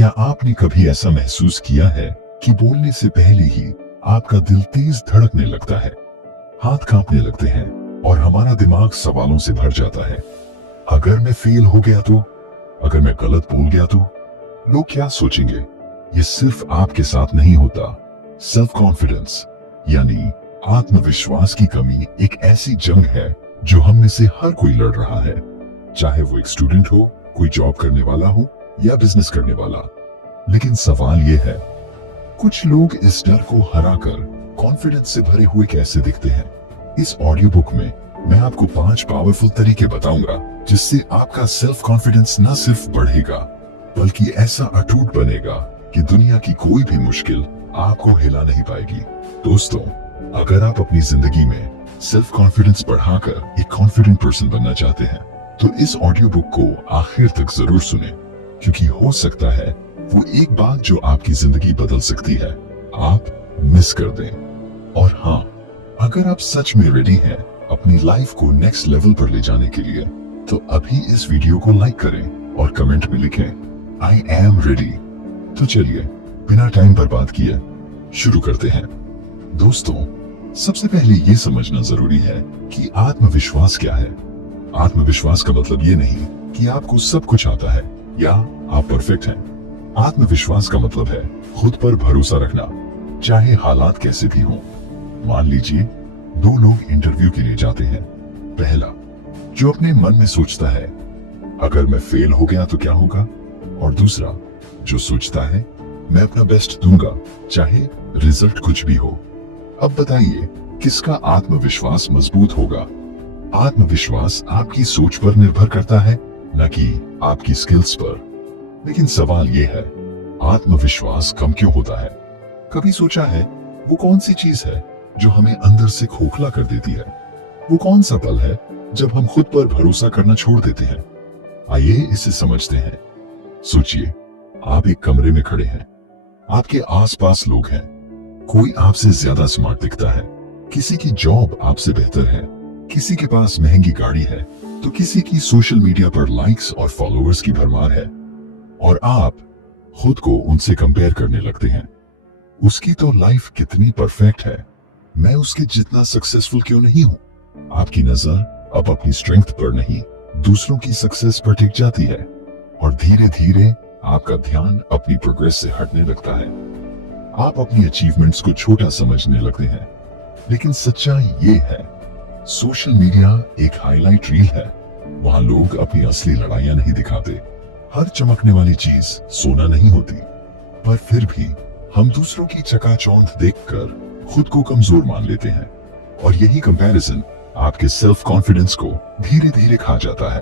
क्या आपने कभी ऐसा महसूस किया है कि बोलने से पहले ही आपका दिल तेज धड़कने लगता है, हाथ कांपने लगते हैं और हमारा दिमाग सवालों से भर जाता है? अगर मैं फेल हो गया तो, अगर मैं गलत बोल गया तो, लोग क्या सोचेंगे? ये सिर्फ आपके साथ नहीं होता। सेल्फ कॉन्फिडेंस यानी आत्मविश्वास की कमी एक ऐसी जंग है जो हम में से हर कोई लड़ रहा है, चाहे वो एक स्टूडेंट हो, कोई जॉब करने वाला हो या बिजनेस करने वाला। लेकिन सवाल ये है, कुछ लोग इस डर को हराकर कॉन्फिडेंस से भरे हुए कैसे दिखते हैं? इस ऑडियो बुक में मैं आपको 5 पावरफुल तरीके बताऊंगा जिससे आपका सेल्फ कॉन्फिडेंस न सिर्फ बढ़ेगा बल्कि ऐसा अटूट बनेगा कि दुनिया की कोई भी मुश्किल आपको हिला नहीं पाएगी। दोस्तों, अगर आप अपनी जिंदगी में सेल्फ कॉन्फिडेंस बढ़ाकर एक कॉन्फिडेंट पर्सन बनना चाहते हैं तो इस ऑडियो बुक को आखिर तक जरूर सुने, क्योंकि हो सकता है वो एक बात जो आपकी जिंदगी बदल सकती है आप मिस कर दें। और हाँ, अगर आप सच में रेडी हैं अपनी लाइफ को नेक्स्ट लेवल पर ले जाने के लिए तो अभी इस वीडियो को लाइक करें और कमेंट में लिखें आई एम रेडी। तो चलिए बिना टाइम बर्बाद किए शुरू करते हैं। दोस्तों, सबसे पहले ये समझना जरूरी है कि आत्मविश्वास क्या है। आत्मविश्वास का मतलब ये नहीं कि आपको सब कुछ आता है या आप परफेक्ट हैं। आत्मविश्वास का मतलब है खुद पर भरोसा रखना, चाहे हालात कैसे भी हों। मान लीजिए 2 लोग इंटरव्यू के लिए जाते हैं। पहला, जो अपने मन में सोचता है अगर मैं फेल हो गया तो क्या होगा, और दूसरा जो सोचता है मैं अपना बेस्ट दूंगा चाहे रिजल्ट कुछ भी हो। अब बताइए किसका आत्मविश्वास मजबूत होगा? आत्मविश्वास आपकी सोच पर निर्भर करता है, न कि आपकी स्किल्स पर। लेकिन सवाल ये है, आत्मविश्वास कम क्यों होता है? कभी सोचा है वो कौन सी चीज है जो हमें अंदर से खोखला कर देती है? वो कौन सा पल है जब हम खुद पर भरोसा करना छोड़ देते हैं? आइए इसे समझते हैं। सोचिए, आप एक कमरे में खड़े हैं, आपके आसपास लोग हैं, कोई आपसे ज्यादा स्मार्ट दिखता है, किसी की जॉब आपसे बेहतर है, किसी के पास महंगी गाड़ी है तो किसी की सोशल मीडिया पर लाइक्स और फॉलोअर्स की भरमार है, और आप खुद को उनसे कंपेयर करने लगते हैं। उसकी तो लाइफ कितनी परफेक्ट है, मैं उसके जितना सक्सेसफुल क्यों नहीं हूं? आपकी नजर अब अपनी स्ट्रेंथ पर नहीं, दूसरों की सक्सेस पर टिक जाती है और धीरे धीरे आपका ध्यान अपनी प्रोग्रेस से हटने लगता है। आप अपनी अचीवमेंट्स को छोटा समझने लगते हैं। लेकिन सच्चाई ये है, सोशल मीडिया एक हाईलाइट रील है। वहां लोग अपनी असली लड़ाइयां नहीं दिखाते। हर चमकने वाली चीज सोना नहीं होती। पर फिर भी हम दूसरों की चकाचौंध देखकर खुद को कमजोर मान लेते हैं, और यही कंपैरिजन आपके सेल्फ कॉन्फिडेंस को धीरे धीरे खा जाता है।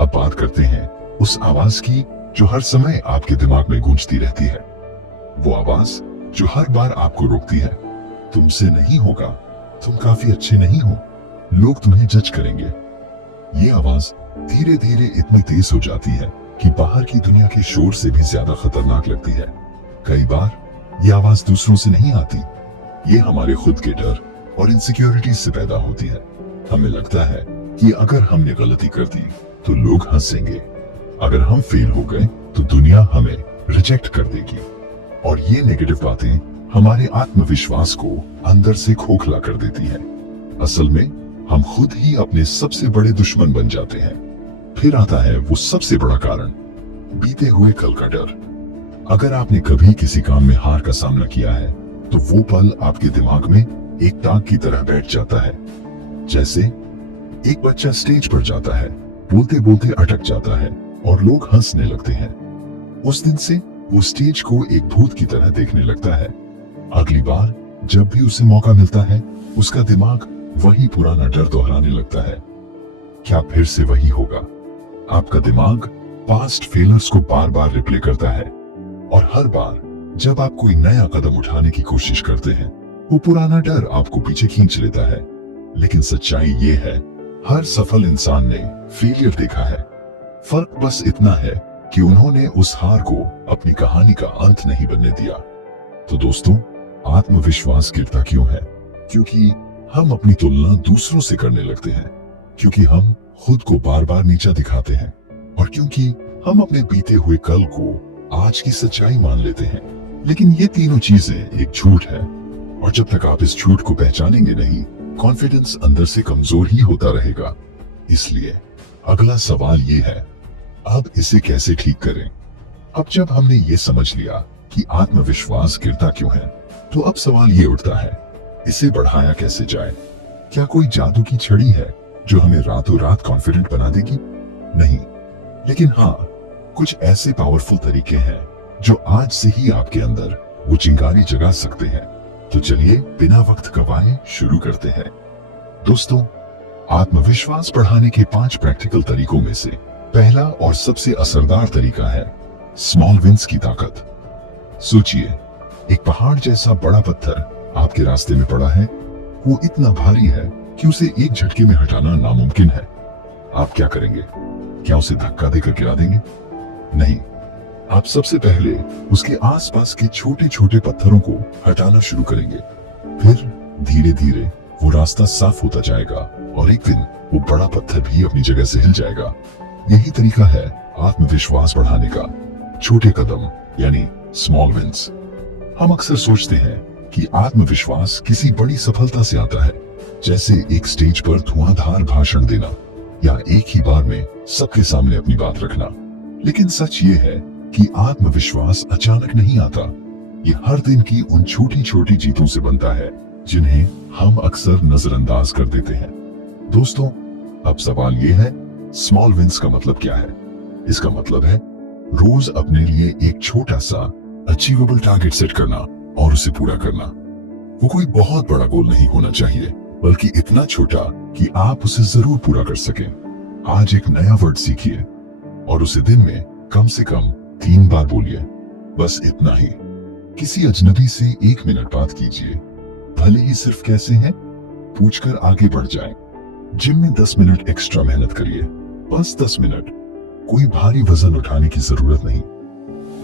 अब बात करते हैं उस आवाज की जो हर समय आपके दिमाग में गूंजती रहती है। वो आवाज जो हर बार आपको रोकती है, तुमसे नहीं होगा, तुम काफी अच्छे नहीं हो, लोग तुम्हें जज करेंगे। ये आवाज धीरे धीरे इतनी तेज हो जाती है कि बाहर की दुनिया के शोर से भी ज्यादा खतरनाक लगती है। कई बार ये आवाज दूसरों से नहीं आती, ये हमारे खुद के डर और इनसिक्योरिटीज से पैदा होती है। हमें लगता है कि अगर हमने गलती कर दी तो लोग हंसेंगे, अगर हम फेल हो गए तो दुनिया हमें रिजेक्ट कर देगी, और ये नेगेटिव बातें हमारे आत्मविश्वास को अंदर से खोखला कर देती है। असल में हम खुद ही अपने सबसे बड़े दुश्मन बन जाते हैं। फिर आता है वो सबसे बड़ा कारण, बीते हुए कल का डर। अगर आपने कभी किसी काम में हार का सामना किया है तो वो पल आपके दिमाग में एक टांग की तरह बैठ जाता है। जैसे एक बच्चा स्टेज पर जाता है, बोलते बोलते अटक जाता है और लोग हंसने लगते हैं। उस दिन से वो स्टेज को एक भूत की तरह देखने लगता है। अगली बार जब भी उसे मौका मिलता है उसका दिमाग वही पुराना डर दोहराने लगता है। क्या फिर से वही होगा? आपका दिमाग पास्ट फेलर्स को बार बार रिप्ले करता है, और हर बार जब आप कोई नया कदम उठाने की कोशिश करते हैं वो पुराना डर आपको पीछे खींच लेता है। लेकिन सच्चाई ये है, हर सफल इंसान ने फेलियर देखा है। फर्क बस इतना है कि उन्होंने उस हार को अपनी कहानी का अंत नहीं बनने दिया। तो दोस्तों, आत्मविश्वास गिरता क्यों है? क्योंकि हम अपनी तुलना दूसरों से करने लगते हैं, क्योंकि हम खुद को बार बार नीचा दिखाते हैं, और क्योंकि हम अपने बीते हुए कल को आज की सच्चाई मान लेते हैं। लेकिन ये तीनों चीजें एक झूठ है, और जब तक आप इस झूठ को पहचानेंगे नहीं, कॉन्फिडेंस अंदर से कमजोर ही होता रहेगा। इसलिए अगला सवाल ये है, अब इसे कैसे ठीक करें? अब जब हमने ये समझ लिया कि आत्मविश्वास गिरता क्यों है, तो अब सवाल ये उठता है, इसे बढ़ाया कैसे जाए? क्या कोई जादू की छड़ी है जो हमें रातों रात कॉन्फिडेंट बना देगी? नहीं, लेकिन हाँ, कुछ ऐसे पावरफुल तरीके हैं जो आज से ही आपके अंदर वो चिंगारी जगा सकते हैं। तो चलिए बिना वक्त गवाए शुरू करते हैं। दोस्तों, आत्मविश्वास बढ़ाने के 5 प्रैक्टिकल तरीकों में से पहला और सबसे असरदार तरीका है स्मॉल विंस की ताकत। सोचिए, एक पहाड़ जैसा बड़ा पत्थर आपके रास्ते में पड़ा है। वो इतना भारी है कि उसे एक झटके में हटाना नामुमकिन है। आप क्या करेंगे? क्या उसे धक्का देकर गिरा देंगे? नहीं, आप सबसे पहले उसके आसपास के छोटे छोटे पत्थरों को हटाना शुरू करेंगे। फिर धीरे धीरे वो रास्ता साफ होता जाएगा और एक दिन वो बड़ा पत्थर भी अपनी जगह से हिल जाएगा। यही तरीका है आत्मविश्वास बढ़ाने का, छोटे कदम यानी स्मॉल विंस। हम अक्सर सोचते हैं कि आत्मविश्वास किसी बड़ी सफलता से आता है, जैसे एक स्टेज पर धुआंधार भाषण देना या एक ही बार में सबके सामने अपनी बात रखना। लेकिन सच ये है कि आत्मविश्वास अचानक नहीं आता। ये हर दिन की उन छोटी छोटी जीतों से बनता है जिन्हें हम अक्सर नजरअंदाज कर देते हैं। दोस्तों, अब सवाल ये है, स्मॉल विंस का मतलब क्या है? इसका मतलब है रोज अपने लिए एक छोटा सा अचीवेबल टारगेट सेट करना और उसे पूरा करना। वो कोई बहुत बड़ा गोल नहीं होना चाहिए, बल्कि इतना छोटा कि आप उसे जरूर पूरा कर सकें। आज एक नया वर्ड सीखिए और उसे दिन में कम से कम 3 बार बोलिए। बस इतना ही। किसी अजनबी से 1 मिनट बात कीजिए, भले ही सिर्फ कैसे हैं पूछकर आगे बढ़ जाएं। जिम में 10 मिनट एक्स्ट्रा मेहनत करिए, बस 10 मिनट। कोई भारी वजन उठाने की जरूरत नहीं।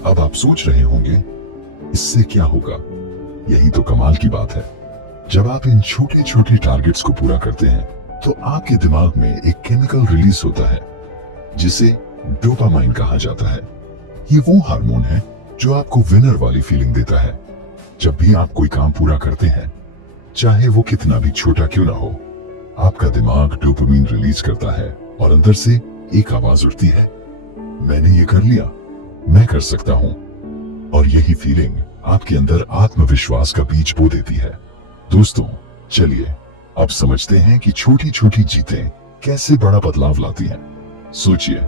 अब आप सोच रहे होंगे, इससे क्या होगा? यही तो कमाल की बात है। जब आप इन छोटे छोटे टारगेट्स को पूरा करते हैं, तो आपके दिमाग में एक केमिकल रिलीज होता है जिसे डोपामाइन कहा जाता है। ये वो हार्मोन है जो आपको विनर वाली फीलिंग देता है। जब भी आप कोई काम पूरा करते हैं, चाहे वो कितना भी छोटा क्यों ना हो, आपका दिमाग डोपामाइन रिलीज करता है और अंदर से एक आवाज उठती है, मैंने ये कर लिया, मैं कर सकता हूं। और यही फीलिंग आपके अंदर आत्मविश्वास का बीज बो देती है। दोस्तों, चलिए अब समझते हैं कि छोटी छोटी जीतें कैसे बड़ा बदलाव लाती हैं। सोचिए,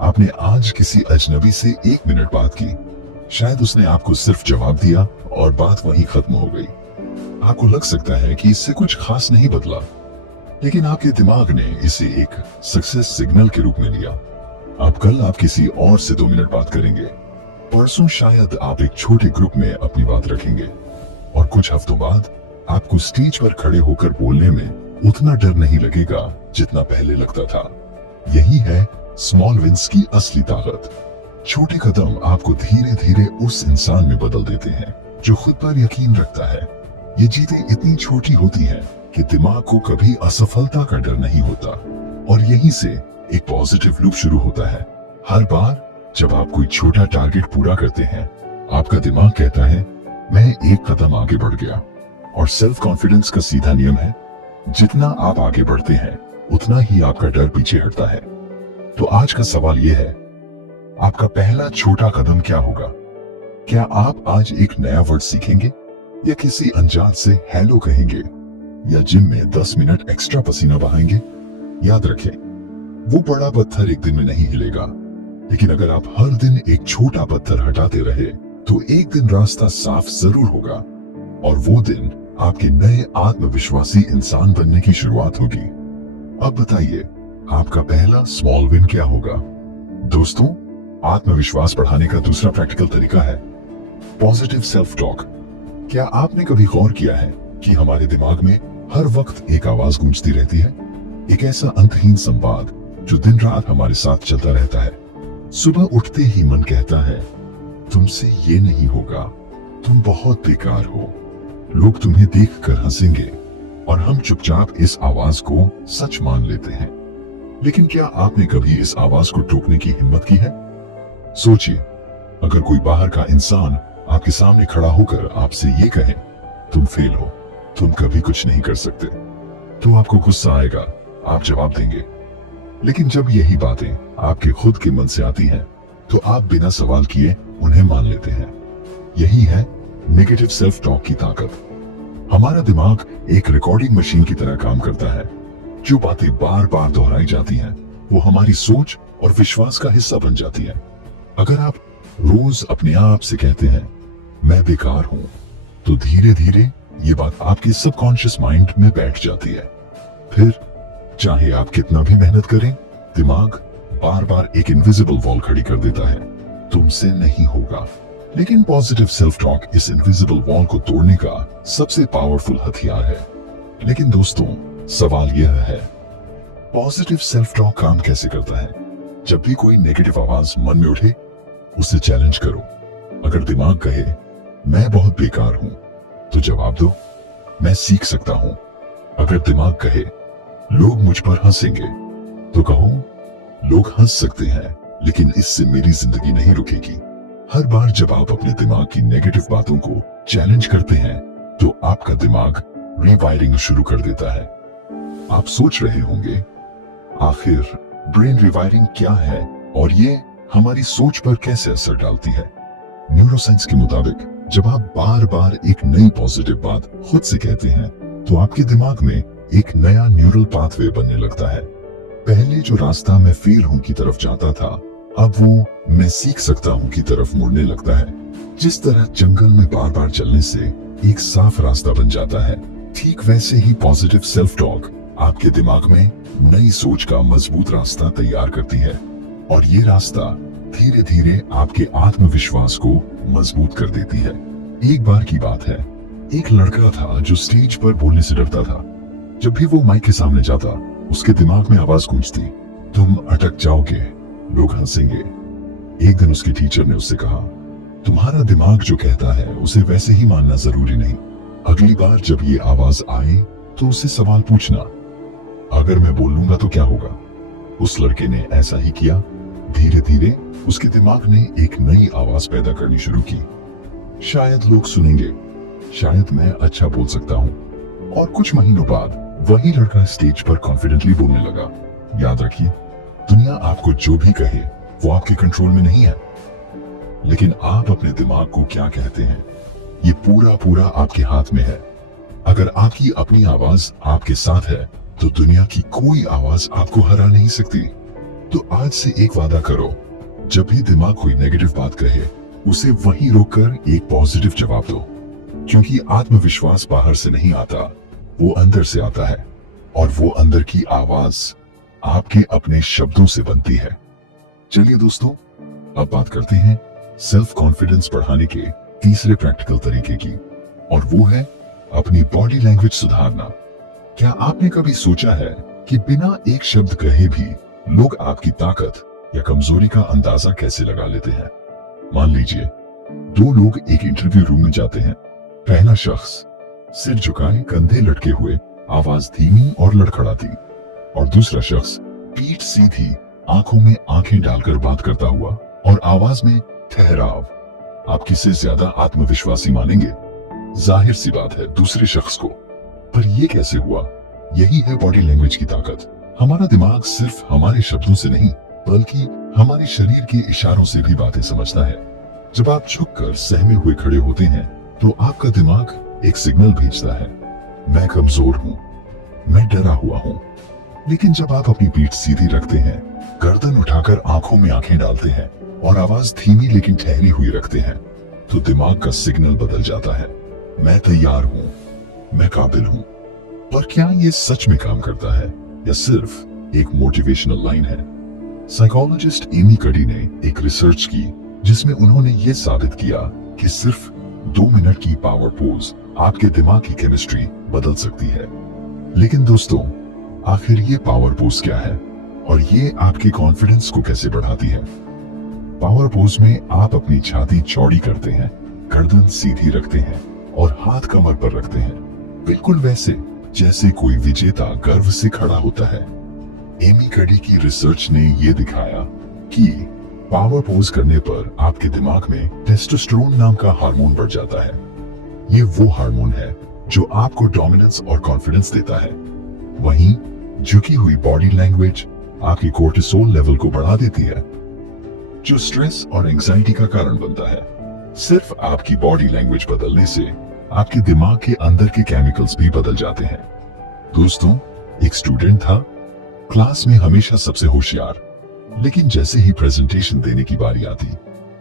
आपने आज किसी अजनबी से 1 मिनट बात की। शायद उसने आपको सिर्फ जवाब दिया और बात वहीं खत्म हो गई। आपको लग सकता है कि इससे कुछ खास नहीं बदला, लेकिन आपके दिमाग ने इसे एक सक्सेस सिग्नल के रूप में लिया। आप कल आप किसी और से 2 मिनट बात करेंगे। परसों शायद आप एक छोटे ग्रुप में अपनी बात रखेंगे, और कुछ हफ्तों बाद आपको स्टेज पर खड़े होकर बोलने में उतना डर नहीं लगेगा जितना पहले लगता था। यही है स्मॉल विंस की असली ताकत। छोटे कदम आपको धीरे धीरे उस इंसान में बदल देते हैं जो खुद पर यकीन रखता है। ये जीतें इतनी छोटी होती हैं कि दिमाग को कभी असफलता का डर नहीं होता, और यहीं से एक पॉजिटिव लूप शुरू होता है। हर बार जब आप कोई छोटा टारगेट पूरा करते हैं, आपका दिमाग कहता है, मैं एक कदम आगे बढ़ गया। और सेल्फ कॉन्फिडेंस का सीधा नियम है, जितना आप आगे बढ़ते हैं उतना ही आपका डर पीछे हटता है। तो आज का सवाल यह है, आपका पहला छोटा कदम क्या होगा? क्या आप आज एक नया वर्ड सीखेंगे, या किसी अनजान से हेलो कहेंगे, या जिम में 10 मिनट एक्स्ट्रा पसीना बहाएंगे? याद रखें, वो बड़ा पत्थर एक दिन में नहीं हिलेगा, लेकिन अगर आप हर दिन एक छोटा पत्थर हटाते रहे तो एक दिन रास्ता साफ जरूर होगा, और वो दिन आपके नए आत्मविश्वासी इंसान बनने की शुरुआत होगी। अब बताइए, आपका पहला स्मॉल विन क्या होगा? दोस्तों, आत्मविश्वास बढ़ाने का दूसरा प्रैक्टिकल तरीका है पॉजिटिव सेल्फ टॉक। क्या आपने कभी गौर किया है कि हमारे दिमाग में हर वक्त एक आवाज गूंजती रहती है, एक ऐसा अंतहीन संवाद जो दिन रात हमारे साथ चलता रहता है। सुबह उठते ही मन कहता है, तुमसे ये नहीं होगा, तुम बहुत बेकार हो, लोग तुम्हें देखकर हंसेंगे, और हम चुपचाप इस आवाज को सच मान लेते हैं। लेकिन क्या आपने कभी इस आवाज को टोकने की हिम्मत की है? सोचिए, अगर कोई बाहर का इंसान आपके सामने खड़ा होकर आपसे ये कहे, तुम फेल हो, तुम कभी कुछ नहीं कर सकते, तो आपको गुस्सा आएगा, आप जवाब देंगे। लेकिन जब यही बातें आपके खुद के मन से आती हैं, तो आप बिना सवाल किए उन्हें मान लेते हैं। यही है नेगेटिव सेल्फ टॉक की ताकत। हमारा दिमाग एक रिकॉर्डिंग मशीन की तरह काम करता है। जो बातें बार बार दोहराई जाती हैं, वो हमारी सोच और विश्वास का हिस्सा बन जाती है। अगर आप रोज अपने आप से कहते हैं, मैं बेकार हूं, तो धीरे धीरे ये बात आपके सबकॉन्शियस माइंड में बैठ जाती है। फिर चाहे आप कितना भी मेहनत करें, दिमाग बार बार एक इनविजिबल वॉल खड़ी कर देता है, तुमसे नहीं होगा। लेकिन पॉजिटिव सेल्फ टॉक इस इनविजिबल वॉल को तोड़ने का सबसे पावरफुल हथियार है। लेकिन दोस्तों, सवाल यह है, पॉजिटिव सेल्फ टॉक काम कैसे करता है? जब भी कोई नेगेटिव आवाज मन में उठे, उसे चैलेंज करो। अगर दिमाग कहे, मैं बहुत बेकार हूं, तो जवाब दो, मैं सीख सकता हूं। अगर दिमाग कहे, लोग मुझ पर हंसेंगे, तो कहो, लोग हंस सकते हैं, लेकिन इससे मेरी जिंदगी नहीं रुकेगी। हर बार जब आप अपने दिमाग की नेगेटिव बातों को चैलेंज करते हैं, तो आपका दिमाग रीवायरिंग शुरू कर देता है। आप सोच रहे होंगे, आखिर ब्रेन रिवायरिंग क्या है और ये हमारी सोच पर कैसे असर डालती है? न्यूरोसाइंस के मुताबिक जब आप बार बार एक नई पॉजिटिव बात खुद से कहते हैं, तो आपके दिमाग में एक नया न्यूरल पाथवे बनने लगता है। पहले जो रास्ता मैं फेल हूं की तरफ जाता था, अब वो मैं सीख सकता हूं की तरफ मुड़ने लगता है। जिस तरह जंगल में बार बार चलने से एक साफ रास्ता बन जाता है, ठीक वैसे ही पॉजिटिव सेल्फ टॉक आपके दिमाग में नई सोच का मजबूत रास्ता तैयार करती है। और ये रास्ता धीरे धीरे आपके आत्मविश्वास को मजबूत कर देती है। एक बार की बात है, एक लड़का था जो स्टेज पर बोलने से डरता था। जब भी वो माइक के सामने जाता, उसके दिमाग में आवाज गूंजती, तुम अटक जाओगे, लोग हंसेंगे। एक दिन उसके टीचर ने उससे कहा, तुम्हारा दिमाग जो कहता है उसे वैसे ही मानना जरूरी नहीं। अगली बार जब ये आवाज आए, तो उससे सवाल पूछना, अगर मैं बोलूंगा तो क्या होगा? उस लड़के ने ऐसा ही किया। धीरे धीरे उसके दिमाग ने एक नई आवाज पैदा करनी शुरू की, शायद लोग सुनेंगे, शायद मैं अच्छा बोल सकता हूं। और कुछ महीनों बाद वही लड़का स्टेज पर कॉन्फिडेंटली बोलने लगा। याद रखिए, दुनिया आपको जो भी कहे वो आपके कंट्रोल में नहीं है, लेकिन आप अपने दिमाग को क्या कहते हैं, ये पूरा पूरा आपके हाथ में है। अगर आपकी अपनी आवाज आपके साथ है, तो दुनिया की कोई आवाज आपको हरा नहीं सकती। तो आज से एक वादा करो, जब भी दिमाग कोई नेगेटिव बात कहे, उसे वहीं रोककर एक पॉजिटिव जवाब दो। क्योंकि आत्मविश्वास बाहर से नहीं आता, वो अंदर से आता है। और वो अंदर की आवाज आपके अपने शब्दों से बनती है। चलिए दोस्तों, अब बात करते हैं सेल्फ कॉन्फिडेंस बढ़ाने के तीसरे प्रैक्टिकल तरीके की, और वो है अपनी बॉडी लैंग्वेज सुधारना। क्या आपने कभी सोचा है कि बिना एक शब्द कहे भी लोग आपकी ताकत या कमजोरी का अंदाजा कैसे लगा लेते हैं? मान लीजिए, दो लोग एक इंटरव्यू रूम में जाते हैं। पहला शख्स सिर झुकाए, कंधे लटके हुए, आवाज धीमी और लड़खड़ाती, और दूसरा शख्स पीठ सीधी, आंखों में आंखें डालकर बात करता हुआ और आवाज में ठहराव। आप किसे ज्यादा आत्मविश्वासी मानेंगे? जाहिर सी बात है, दूसरे शख्स को। पर यह कैसे हुआ? यही है बॉडी लैंग्वेज की ताकत। हमारा दिमाग सिर्फ हमारे शब्दों से नहीं, बल्कि हमारे शरीर के इशारों से भी बातें समझता है। जब आप झुककर सहमे हुए खड़े होते हैं, तो आपका दिमाग एक सिग्नल भेजता है, मैं कमजोर हूं, मैं डरा हुआ हूं। लेकिन जब आप अपनी पीठ सीधी रखते हैं, गर्दन उठाकर आंखों में आंखें डालते हैं और आवाज धीमी लेकिन ठहरी हुई रखते हैं, तो दिमाग का सिग्नल बदल जाता है, मैं तैयार हूं, मैं काबिल हूं। पर क्या ये सच में काम करता है या सिर्फ एक मोटिवेशनल लाइन है? साइकोलॉजिस्ट एमी कडी ने एक रिसर्च की, जिसमें उन्होंने ये साबित किया कि सिर्फ 2 मिनट की पावर पोज आपके दिमाग की केमिस्ट्री बदल सकती है। लेकिन दोस्तों, आखिर ये पावर पोज क्या है और ये आपके कॉन्फिडेंस को कैसे बढ़ाती है? पावर पोज में आप अपनी छाती चौड़ी करते हैं, गर्दन सीधी रखते हैं और हाथ कमर पर रखते हैं, बिल्कुल वैसे जैसे कोई विजेता गर्व से खड़ा होता है। एमी कडी की रिसर्च ने यह दिखाया कि पावर पोज करने पर आपके दिमाग में टेस्टोस्टेरोन नाम का हार्मोन बढ़ जाता है। ये वो हार्मोन है जो आपको डोमिनेंस और कॉन्फिडेंस देता है। वहीं झुकी हुई बॉडी लैंग्वेज आपके कोर्टिसोल लेवल को बढ़ा देती है, जो स्ट्रेस और एंजाइटी का कारण बनता है। सिर्फ आपकी बॉडी लैंग्वेज बदलने से आपके दिमाग के अंदर के केमिकल्स भी बदल जाते हैं। दोस्तों, एक स्टूडेंट था, क्लास में हमेशा सबसे होशियार, लेकिन जैसे ही प्रेजेंटेशन देने की बारी आती,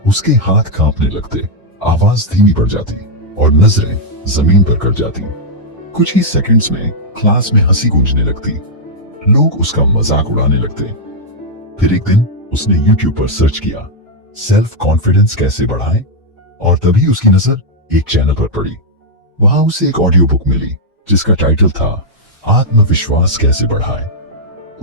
उसके हाथ कांपने लगते, आवाज धीमी पड़ जाती और नजरें जमीन पर गिर जाती। कुछ ही सेकंड्स में क्लास में हंसी गूंजने लगती, लोग उसका मजाक उड़ाने लगते। फिर एक दिन उसने YouTube पर सर्च किया, सेल्फ कॉन्फिडेंस कैसे बढ़ाएं, और तभी उसकी नजर एक चैनल पर पड़ी। वहां उसे एक ऑडियो बुक मिली जिसका टाइटल था आत्मविश्वास कैसे बढ़ाएं।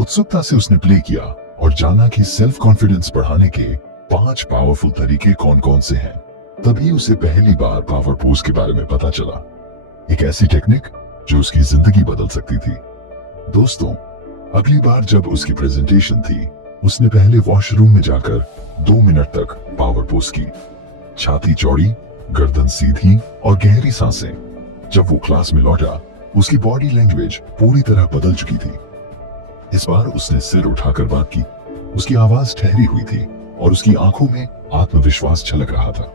उत्सुकता से उसने प्ले किया और जाना कि सेल्फ कॉन्फिडेंस बढ़ाने के 5 पावरफुल तरीके कौन कौन से हैं। तभी उसे पहली बार पावर पोज के बारे में पता चला, एक ऐसी टेक्निक जो उसकी जिंदगी बदल सकती थी। दोस्तों, अगली बार जब उसकी प्रेजेंटेशन थी, उसने पहले वॉशरूम में जाकर 2 मिनट तक पावर पोज की। छाती चौड़ी, गर्दन सीधी और गहरी सांसें। जब वो क्लास में लौटा, उसकी बॉडी लैंग्वेज पूरी तरह बदल चुकी थी। इस बार उसने सिर उठाकर बात की, उसकी आवाज ठहरी हुई थी और उसकी आंखों में आत्मविश्वास झलक रहा था।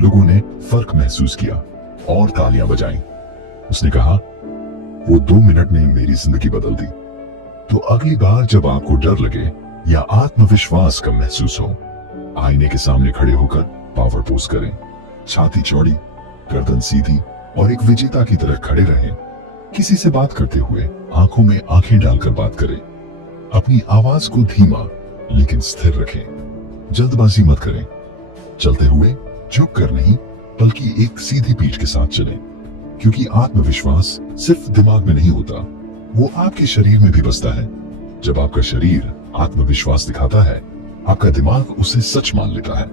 लोगों ने फर्क महसूस किया और तालियां बजाईं। उसने कहा, वो 2 मिनट ने मेरी जिंदगी बदल दी। तो अगली बार जब आपको डर लगे या आत्मविश्वास कम महसूस हो, आईने के सामने खड़े होकर पावर पोज करें। छाती चौड़ी, गर्दन सीधी और एक विजेता की तरह खड़े रहें। किसी से बात करते हुए आंखों में आंखें डालकर बात करें। अपनी आवाज को धीमा लेकिन स्थिर रखें। जल्दबाजी मत करें। चलते हुए झुक कर नहीं, बल्कि एक सीधी पीठ के साथ चलें, क्योंकि आत्मविश्वास सिर्फ दिमाग में नहीं होता, वो आपके शरीर में भी बसता है। जब आपका शरीर आत्मविश्वास दिखाता है, आपका दिमाग उसे सच मान लेता है।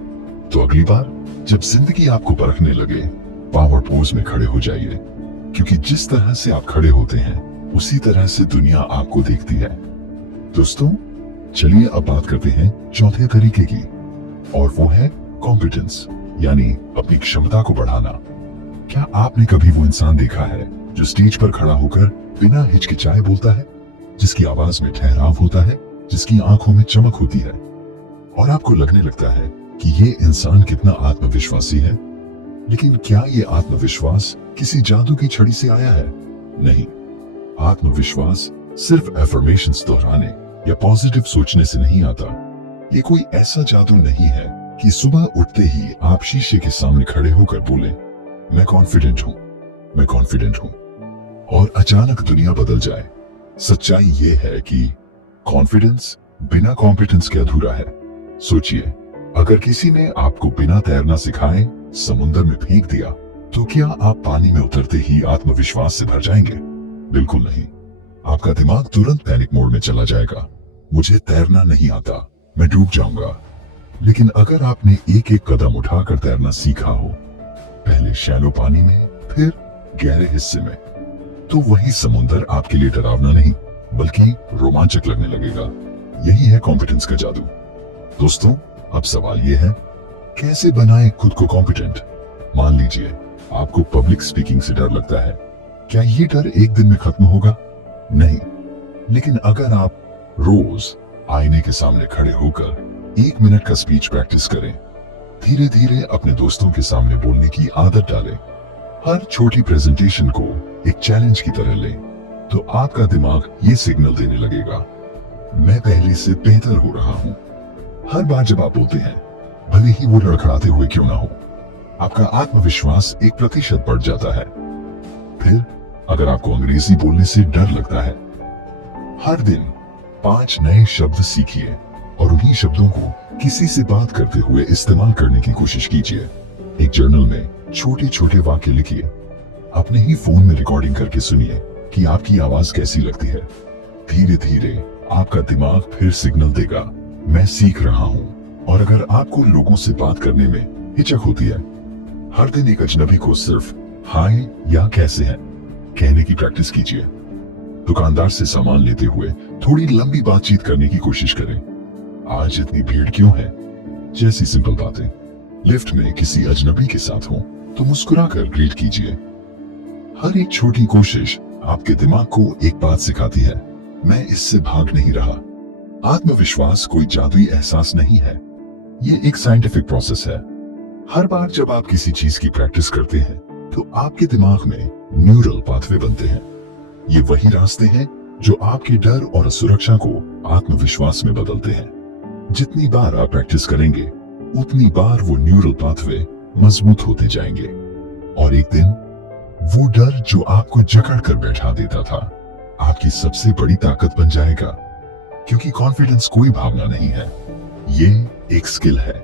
तो अगली बार जब जिंदगी आपको परखने लगे, पावर पोज में खड़े हो जाइए, क्योंकि जिस तरह से आप खड़े होते हैं, उसी तरह से दुनिया आपको देखती है। दोस्तों, चलिए अब बात करते हैं चौथे तरीके की, और वो है कॉम्पिटेंस, यानी अपनी क्षमता को बढ़ाना। क्या आपने कभी वो इंसान देखा है जो स्टेज पर खड़ा होकर बिना हिचकिचाए बोलता है, जिसकी आवाज में ठहराव होता है, जिसकी आंखों में चमक होती है, और आपको लगने लगता है कि ये इंसान कितना आत्मविश्वासी है? लेकिन क्या ये आत्मविश्वास किसी जादू की छड़ी से आया है? नहीं। आत्मविश्वास सिर्फ एफर्मेशंस दोहराने या पॉजिटिव सोचने से नहीं आता। ये कोई ऐसा जादू नहीं है कि सुबह उठते ही आप शीशे के सामने खड़े होकर बोले, मैं कॉन्फिडेंट हूं, मैं कॉन्फिडेंट हूं, और अचानक दुनिया बदल जाए। सच्चाई ये है कि कॉन्फिडेंस बिना कॉम्पिटेंस के अधूरा है। सोचिए, अगर किसी ने आपको बिना तैरना सिखाए समुद्र में फेंक दिया, तो क्या आप पानी में उतरते ही आत्मविश्वास से भर जाएंगे? बिल्कुल नहीं। आपका दिमाग तुरंत पैनिक मोड में चला जाएगा। मुझे तैरना नहीं आता, मैं डूब जाऊंगा। लेकिन अगर आपने एक एक कदम उठाकर तैरना सीखा हो, पहले शैलो पानी में, फिर गहरे हिस्से में, तो वही समुद्र आपके लिए डरावना नहीं, बल्कि रोमांचक लगने लगेगा। यही है कॉम्पिटेंस का जादू। दोस्तों, अब सवाल यह है, कैसे बनाएं खुद को कॉम्पिटेंट? मान लीजिए आपको पब्लिक स्पीकिंग से डर लगता है। क्या ये डर एक दिन में खत्म होगा? नहीं। लेकिन अगर आप रोज आईने के सामने खड़े होकर 1 मिनट का स्पीच प्रैक्टिस करें, धीरे धीरे अपने दोस्तों के सामने बोलने की आदत डालें, हर छोटी प्रेजेंटेशन को एक चैलेंज की तरह लें, तो आपका दिमाग ये सिग्नल देने लगेगा, मैं पहले से बेहतर हो रहा हूं। हर बार जब आप बोलते हैं, भले ही वो लड़खड़ाते हुए क्यों ना हो, आपका आत्मविश्वास 1% बढ़ जाता है। फिर अगर आपको अंग्रेजी बोलने से डर लगता है, हर दिन 5 नए शब्द सीखिए और उन्हीं शब्दों को किसी से बात करते हुए इस्तेमाल करने की कोशिश कीजिए। एक जर्नल में छोटे छोटे वाक्य लिखिए, अपने ही फोन में रिकॉर्डिंग करके सुनिए कि आपकी आवाज कैसी लगती है। धीरे धीरे आपका दिमाग फिर सिग्नल देगा, मैं सीख रहा हूं। और अगर आपको लोगों से बात करने में हिचक होती है, हर दिन एक अजनबी को सिर्फ हाय या कैसे हैं कहने की प्रैक्टिस कीजिए। दुकानदार से सामान लेते हुए थोड़ी लंबी बातचीत करने की कोशिश करें, आज इतनी भीड़ क्यों है, जैसी सिंपल बातें। लिफ्ट में किसी अजनबी के साथ हो तो मुस्कुराकर ग्रीट कीजिए। हर एक छोटी कोशिश आपके दिमाग को एक बात सिखाती है, मैं इससे भाग नहीं रहा। आत्मविश्वास कोई जादुई एहसास नहीं है, ये एक साइंटिफिक प्रोसेस है। हर बार जब आप किसी चीज की प्रैक्टिस करते हैं तो आपके दिमाग में न्यूरल पाथवे बनते हैं। ये वही रास्ते हैं जो आपके डर और असुरक्षा को आत्मविश्वास में बदलते हैं। जितनी बार आप प्रैक्टिस करेंगे उतनी बार वो न्यूरल पाथवे मजबूत होते जाएंगे और एक दिन वो डर जो आपको जकड़ कर बैठा देता था आपकी सबसे बड़ी ताकत बन जाएगा। क्योंकि कॉन्फिडेंस कोई भावना नहीं है, ये एक स्किल है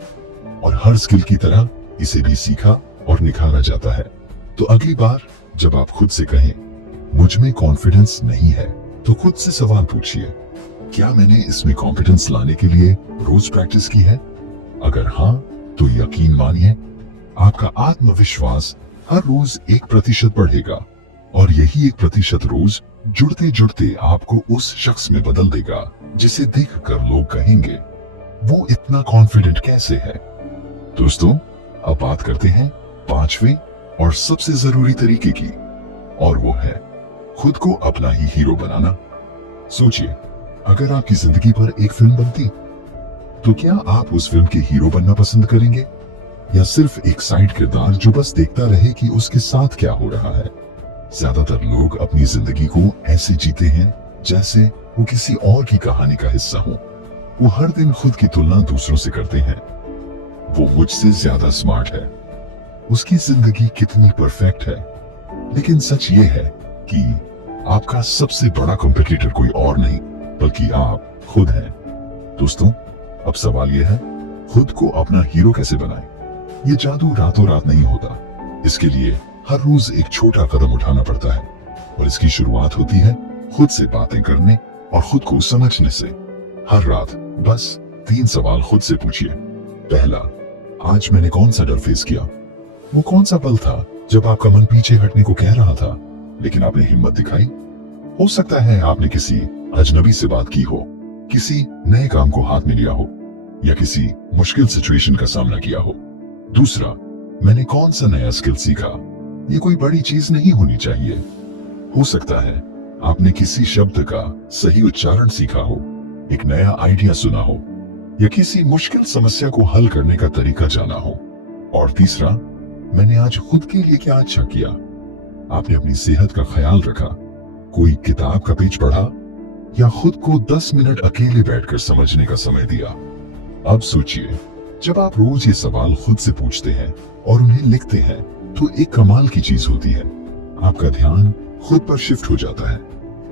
और हर स्किल की तरह इसे भी सीखा और निखारा जाता है। तो अगली बार जब आप खुद से कहें मुझ में कॉन्फिडेंस नहीं है तो खुद से सवाल पूछिए, क्या मैंने इसमें कॉन्फिडेंस लाने के लिए रोज प्रैक्टिस की है? अगर हाँ तो यकीन मानिए आपका आत्मविश्वास हर रोज 1% बढ़ेगा और यही 1% रोज जुड़ते जुड़ते आपको उस शख्स में बदल देगा जिसे देखकर लोग कहेंगे वो इतना कॉन्फिडेंट कैसे है। दोस्तों, अब बात करते हैं 5वें और सबसे जरूरी तरीके की, और वो है खुद को अपना ही हीरो बनाना। सोचिए, अगर आपकी जिंदगी पर एक फिल्म बनती तो क्या आप उस फिल्म के हीरो बनना पसंद करेंगे या सिर्फ एक साइड किरदार जो बस देखता रहे कि उसके साथ क्या हो रहा है? ज्यादातर लोग अपनी जिंदगी को ऐसे जीते हैं जैसे वो किसी और की कहानी का हिस्सा हो। वो हर दिन खुद की तुलना दूसरों से करते हैं, वो मुझसे ज्यादा स्मार्ट है, उसकी जिंदगी कितनी परफेक्ट है। लेकिन सच ये है कि आपका सबसे बड़ा कॉम्पिटिटर कोई और नहीं बल्कि आप खुद हैं। दोस्तों, अब सवाल यह है, खुद को अपना हीरो कैसे बनाएं? ये जादू रातों रात नहीं होता। इसके लिए हर रोज एक छोटा कदम उठाना पड़ता है और इसकी शुरुआत होती है खुद से बातें करने और खुद को समझने से। हर रात बस 3 सवाल खुद से पूछिए। पहला, आज मैंने कौन सा डर फेस किया? वो कौन सा पल था जब आपका मन पीछे हटने को कह रहा था लेकिन आपने हिम्मत दिखाई? हो सकता है आपने किसी अजनबी से बात की हो, किसी नए काम को हाथ में लिया हो या किसी मुश्किल सिचुएशन का सामना किया हो। दूसरा, मैंने कौन सा नया स्किल सीखा? ये कोई बड़ी चीज नहीं होनी चाहिए। हो सकता है आपने किसी शब्द का सही उच्चारण सीखा हो, एक नया आइडिया सुना हो या किसी मुश्किल समस्या को हल करने का तरीका जाना हो। और तीसरा, मैंने आज खुद के लिए क्या अच्छा किया? आपने अपनी सेहत का ख्याल रखा, कोई किताब का पेज पढ़ा या खुद को 10 मिनट अकेले बैठकर समझने का समय दिया। अब सोचिए, जब आप रोज ये सवाल खुद से पूछते हैं और उन्हें लिखते हैं तो एक कमाल की चीज होती है, आपका ध्यान खुद पर शिफ्ट हो जाता है।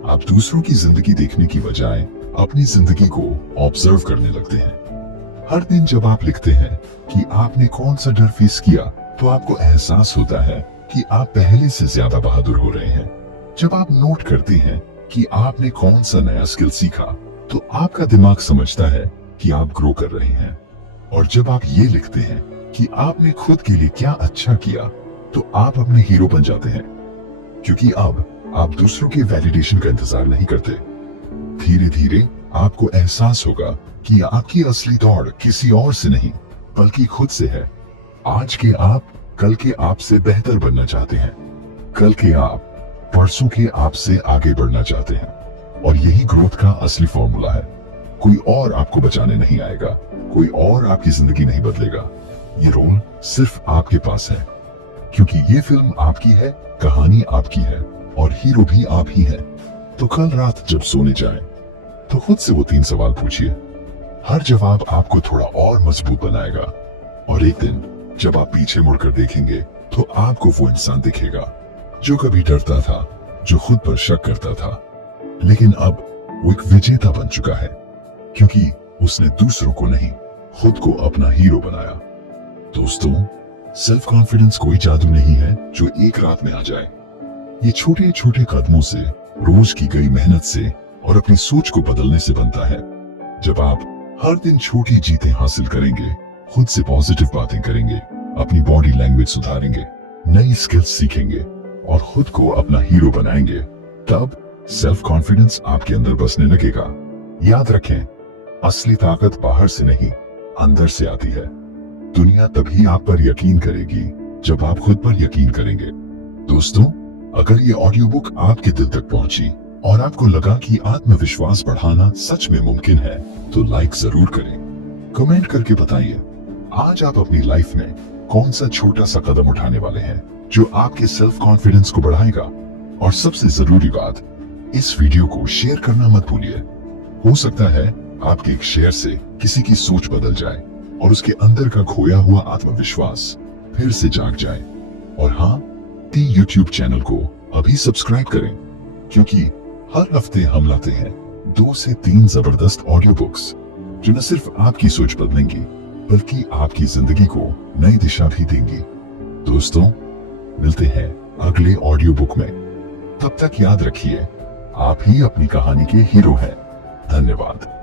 आप दूसरों की जिंदगी देखने की बजाय अपनी जिंदगी को ऑब्जर्व करने लगते हैं। हर दिन जब आप लिखते हैं कि आपने कौन सा डर फेस किया तो आपको एहसास होता है कि आप पहले से ज्यादा बहादुर हो रहे हैं। जब आप नोट करते हैं कि आपने कौन सा नया स्किल सीखा तो आपका दिमाग समझता है कि आप ग्रो कर रहे हैं। और जब आप ये लिखते हैं कि आपने खुद के लिए क्या अच्छा किया तो आप अपने हीरो बन जाते हैं, क्योंकि अब आप दूसरों के वैलिडेशन का इंतजार नहीं करते। धीरे धीरे आपको एहसास होगा कि आपकी असली दौड़ किसी और से नहीं बल्कि खुद से है। आज के आप कल के आप से बेहतर बनना चाहते हैं, कल के आप परसों के आप से आगे बढ़ना चाहते हैं। और यही ग्रोथ का असली फॉर्मूला है। कोई और आपको बचाने नहीं आएगा, कोई और आपकी जिंदगी नहीं बदलेगा। ये रोल सिर्फ आपके पास है, क्योंकि ये फिल्म आपकी है, कहानी आपकी है और हीरो भी आप ही है। तो कल रात जब सोने जाएं, तो खुद से वो 3 सवाल पूछिए। हर जवाब आपको थोड़ा और मजबूत बनाएगा और एक दिन जब आप पीछे मुड़कर देखेंगे तो आपको वो इंसान दिखेगा जो कभी डरता था, जो खुद पर शक करता था, लेकिन अब वो एक विजेता बन चुका है, क्योंकि उसने दूसरों को नहीं खुद को अपना हीरो बनाया। दोस्तों, सेल्फ कॉन्फिडेंस कोई जादू नहीं है जो एक रात में आ जाए। ये छोटे छोटे कदमों से, रोज की गई मेहनत से और अपनी सोच को बदलने से बनता है। जब आप हर दिन छोटी जीतें हासिल करेंगे, खुद से पॉजिटिव बातें करेंगे, अपनी बॉडी लैंग्वेज सुधारेंगे, नई स्किल्स सीखेंगे और खुद को अपना हीरो बनाएंगे, तब सेल्फ कॉन्फिडेंस आपके अंदर बसने लगेगा। याद रखें, असली ताकत बाहर से नहीं, अंदर से आती है। दुनिया तभी आप पर यकीन करेगी जब आप खुद पर यकीन करेंगे। दोस्तों, अगर ये ऑडियो बुक आपके दिल तक पहुंची और आपको लगा कि आत्मविश्वास बढ़ाना सच में मुमकिन है, तो लाइक जरूर करें। कमेंट करके बताइए आज आप अपनी लाइफ में कौन सा छोटा सा कदम उठाने वाले हैं जो आपके सेल्फ कॉन्फिडेंस को बढ़ाएगा। और सबसे जरूरी बात, इस वीडियो को शेयर करना मत भूलिए। हो सकता है आपके एक शेयर से किसी की सोच बदल जाए और उसके अंदर का खोया हुआ आत्मविश्वास फिर से जाग जाए। और हाँ, यूट्यूब चैनल को अभी सब्सक्राइब करें, क्योंकि हर हफ्ते हम लाते हैं 2 से 3 जबरदस्त ऑडियो बुक्स जो न सिर्फ आपकी सोच बदलेंगी बल्कि आपकी जिंदगी को नई दिशा भी देंगी। दोस्तों, मिलते हैं अगले ऑडियो बुक में। तब तक याद रखिए, आप ही अपनी कहानी के हीरो हैं। धन्यवाद।